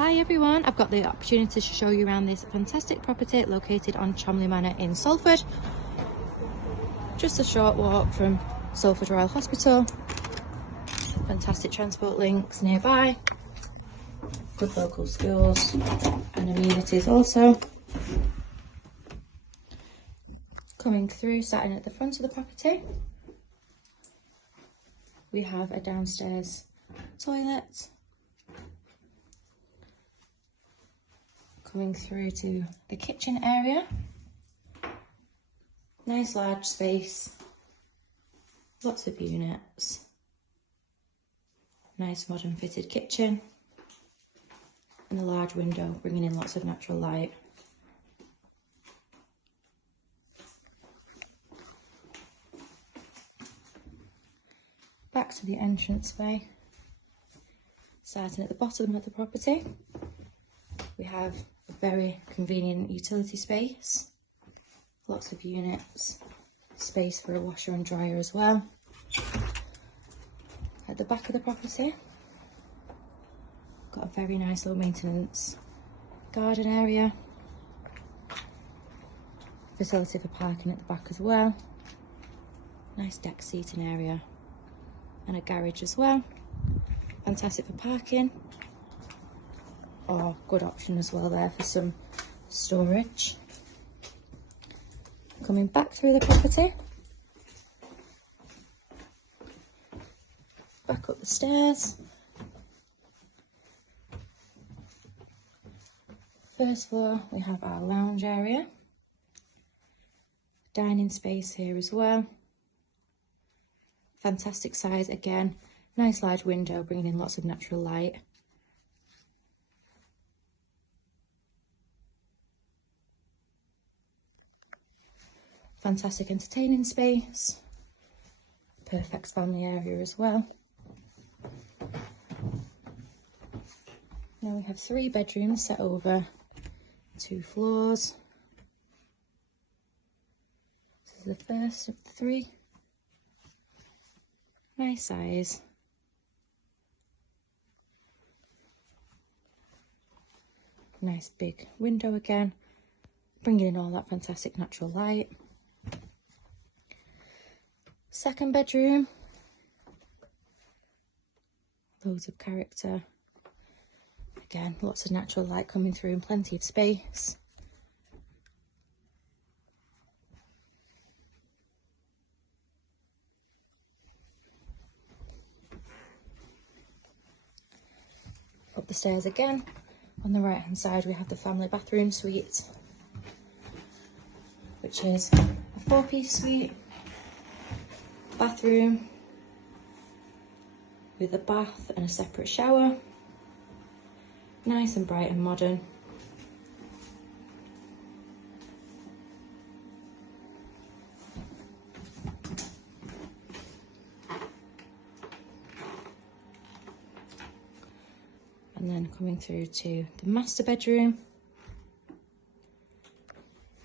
Hi everyone, I've got the opportunity to show you around this fantastic property located on Chomlea Manor in Salford. Just a short walk from Salford Royal Hospital. Fantastic transport links nearby. Good local schools and amenities also. Coming through, starting at the front of the property, we have a downstairs toilet. Coming through to the kitchen area. Nice large space, lots of units. Nice modern fitted kitchen and a large window bringing in lots of natural light. Back to the entranceway. Starting at the bottom of the property, we have a very convenient utility space. Lots of units, space for a washer and dryer as well. At the back of the property, got a very nice low maintenance garden area. Facility for parking at the back as well. Nice deck seating area and a garage as well. Fantastic for parking. Or good option as well there for some storage. Coming back through the property, back up the stairs. First floor, we have our lounge area, dining space here as well. Fantastic size again, nice large window bringing in lots of natural light. Fantastic entertaining space, perfect family area as well. Now we have 3 bedrooms set over 2 floors. This is the first of the 3. Nice size. Nice big window again, bringing in all that fantastic natural light. Second bedroom, loads of character. Again, lots of natural light coming through and plenty of space. Up the stairs again. On the right hand side we have the family bathroom suite, which is a 4-piece suite. Bathroom with a bath and a separate shower. Nice and bright and modern. And then coming through to the master bedroom.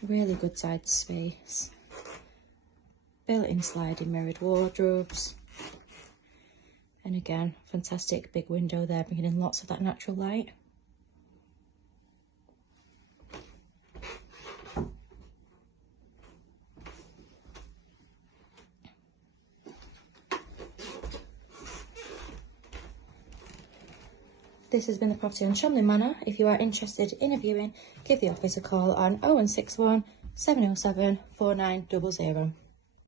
Really good sized space. Built-in sliding mirrored wardrobes. And again, fantastic big window there, bringing in lots of that natural light. This has been the property on Chomlea Manor. If you are interested in a viewing, give the office a call on 0161 707 4900.